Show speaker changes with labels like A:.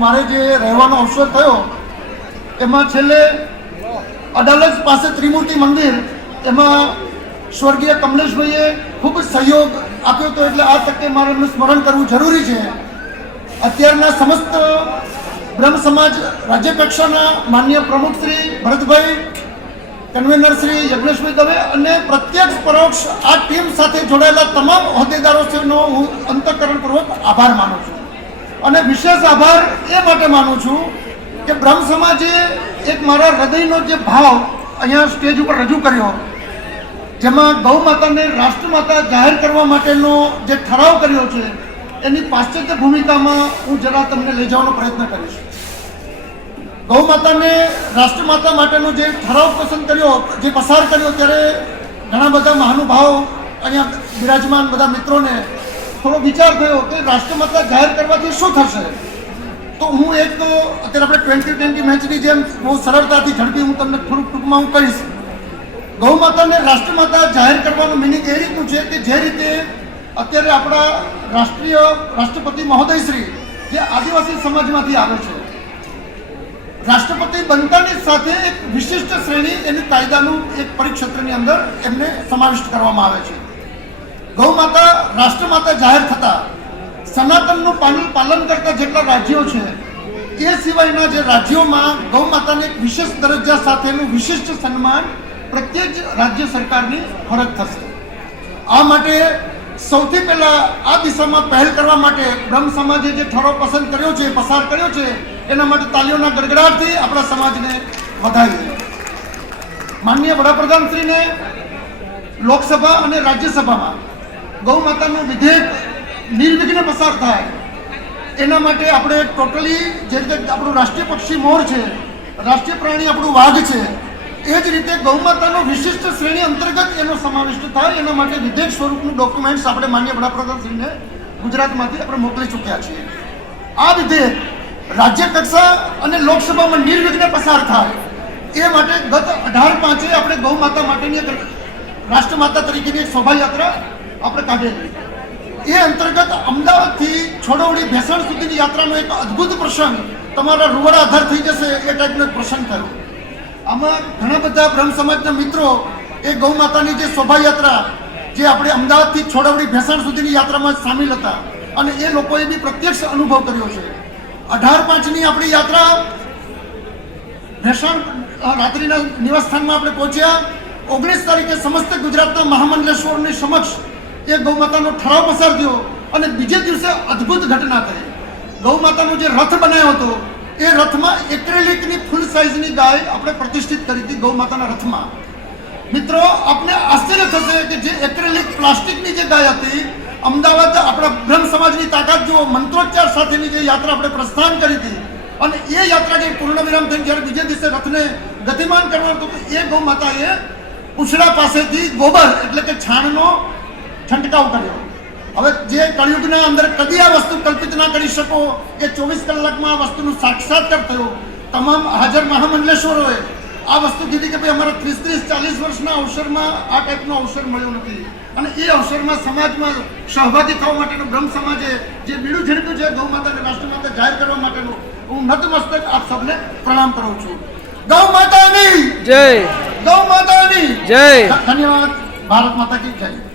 A: મારે જે રહેવાનો અવસર થયો, એમાં છેલ્લે અડાલજ પાસે ત્રિમૂર્તિ મંદિર, એમાં સ્વર્ગીય કમલેશભાઈએ ખૂબ સહયોગ આપ્યો હતો એટલે આ તકે મારે એમનું સ્મરણ કરવું જરૂરી છે. અત્યારના સમસ્ત બ્રહ્મ સમાજ રાજ્ય કક્ષાના માન્ય પ્રમુખ શ્રી ભરતભાઈ, કન્વેનર શ્રી યજ્ઞેશભાઈ દવે અને પ્રત્યક્ષ પરોક્ષ આ ટીમ સાથે જોડાયેલા તમામ હોદ્દેદારો હોદ્દેદારોનો હું અંતઃકરણપૂર્વક આભાર માનું છું. અને વિશેષ આભાર એ માટે માનું છું કે બ્રહ્મ સમાજે એક મારા હૃદયનો જે ભાવ અહીંયા સ્ટેજ ઉપર રજૂ કર્યો, જેમાં ગૌ માતાને રાષ્ટ્રમાતા જાહેર કરવા માટેનો જે ઠરાવ કર્યો છે, એની પાશ્ચાત્ય ભૂમિકામાં હું જરા તમને લઈ જવાનો પ્રયત્ન કરીશ. ગૌ માતાને રાષ્ટ્રમાતા માટેનો જે ઠરાવ પસંદ કર્યો, જે પસાર કર્યો, ત્યારે ઘણા બધા મહાનુભાવો અહીંયા બિરાજમાન બધા મિત્રોને થોડો વિચાર થયો કે રાષ્ટ્રમાતા જાહેર કરવાથી શું થશે? તો હું એક તો અત્યારે આપણે ટ્વેન્ટી ટ્વેન્ટી મેચની જેમ બહુ સરળતાથી ઝડપી હું તમને થોડુંક ટૂંકમાં હું કહીશ. ગૌમાતાને રાષ્ટ્રમાતા જાહેર કરવાનું મિનિંગ એ રીતનું છે કે જે રીતે અત્યારે આપણા રાષ્ટ્રીય રાષ્ટ્રપતિ મહોદયશ્રી જે આદિવાસી સમાજમાંથી આવે છે. રાષ્ટ્રપતિ બનતાની સાથે એક વિશિષ્ટ શ્રેણી એની કાયદાનું એક પરિક્ષેત્રની અંદર એમને સમાવિષ્ટ કરવામાં આવે છે. ગૌ માતા રાષ્ટ્રમાતા જાહેર થતા. સનાતનનું પાલન પાલન કરતા જેટલા રાજ્યો છે એ સિવાયના જે રાજ્યોમાં ગૌ માતાને એક વિશેષ દરજ્જા સાથેનું વિશિષ્ટ સન્માન પ્રત્યેક રાજ્ય સરકારની ફરજ થશે. આ માટે સૌથી પહેલા આ દિશામાં પહેલ કરવા માટે બ્રહ્મ સમાજે જે ઠરાવ પસંદ કર્યો છે, પસાર કર્યો છે, એના માટે તાલીઓના ગડગડાટથી આપણા સમાજને વધાવીએ માનનીય વડાપ્રધાનશ્રીને લોકસભા અને રાજ્યસભામાં ગૌ માતાનું વિધેયક નિર્વિઘ્ને પસાર થાય. એના માટે આપણે ટોટલી જે રીતે આપણું રાષ્ટ્રીય પક્ષી મોર છે, રાષ્ટ્રીય પ્રાણી આપણું વાઘ છે, એ જ રીતે ગૌ માતાનો વિશિષ્ટ શ્રેણી અંતર્ગત એનો સમાવિષ્ટ થાય. એના માટે વિધેયક સ્વરૂપનું ડોક્યુમેન્ટ્સ આપણે માન્ય વડાપ્રધાનશ્રીને ગુજરાતમાંથી આપણે મોકલી ચૂક્યા છીએ. આ વિધેયક રાજ્ય કક્ષા અને લોકસભામાં નિર્વિઘ્ને પસાર થાય. એ માટે ગત અઢાર પાંચે આપણે ગૌ માતા માટેની રાષ્ટ્રમાતા તરીકેની એક શોભાયાત્રા આપણે કાઢેલી એ અંતર્ગત અમદાવાદથી છોડવડી ભેસણ સુધીની યાત્રાનો એક અદ્ભુત પ્રસંગ તમારા રૂવાડા આધાર થઈ જશે એ ટાઈપનો પ્રસંગ થયો. આમાં ઘણા બધા બ્રહ્મ સમાજના મિત્રો એ ગૌ માતાની જે શોભાયાત્રા, જે આપણે અમદાવાદથી છોડવડી ભેસણ સુધીની યાત્રામાં સામેલ હતા અને એ લોકોએ બી પ્રત્યક્ષ અનુભવ કર્યો છે. અઢાર પાંચની આપણી યાત્રા ભેસણ રાત્રિના નિવાસસ્થાનમાં આપણે પહોંચ્યા. ઓગણીસ તારીખે સમસ્ત ગુજરાતના મહામંડલેશ્વરની સમક્ષ એ ગૌ માતાનો ઠરાવ પસાર થયો અને બીજે દિવસે અદ્ભુત ઘટના થઈ ગૌ માતાનો જે રથ બનાવ્યો હતો, એ રથમાં એક્રેલિકની ફૂલ સાઇઝની ગાય આપણે પ્રતિષ્ઠિત કરી હતી ગૌ માતાના રથમાં. મિત્રો, આપને આશ્ચર્ય થશે કે જે એક્રેલિક પ્લાસ્ટિકની જે ગાય હતી, અમદાવાદ આપણા બ્રહ્મ સમાજની તાકાત જુઓ, મંત્રોચ્ચાર સાથેની જે યાત્રા આપણે પ્રસ્થાન કરી હતી, અને એ યાત્રા જે પૂર્ણ વિરામ થઈને જ્યારે બીજે દિવસે રથને ગતિમાન કરવાનું હતું એ ગૌ માતાએ ઉછળા પાસેથી ગોબર, એટલે કે છાણનો છંટકાવ કર્યો. હવે જે કળિયુગના અંદર કદી આ વસ્તુ કલ્પિત ના કરી શકો કે ચોવીસ કલાકમાં આ વસ્તુનું સાક્ષાત્કાર થયો. તમામ હાજર મહામંડલેશ્વરોએ આ વસ્તુ કીધી કે ભાઈ અમારા ત્રીસ ત્રીસ ચાલીસ વર્ષના અવસરમાં આ ટાઈપનો અવસર મળ્યો નથી. અને એ અવસરમાં સમાજમાં સહભાગી થવા માટેનું બ્રહ્મ સમાજે જે બીડું ઝડપ્યું છે ગૌ માતાને રાષ્ટ્રમાતા જાહેર કરવા માટેનું હું નતમસ્તક આપ સૌને પ્રણામ કરું છું. ગૌ માતાની!
B: જય.
A: ગૌ માતાની!
B: જય.
A: ધન્યવાદ. ભારત માતા કી જય.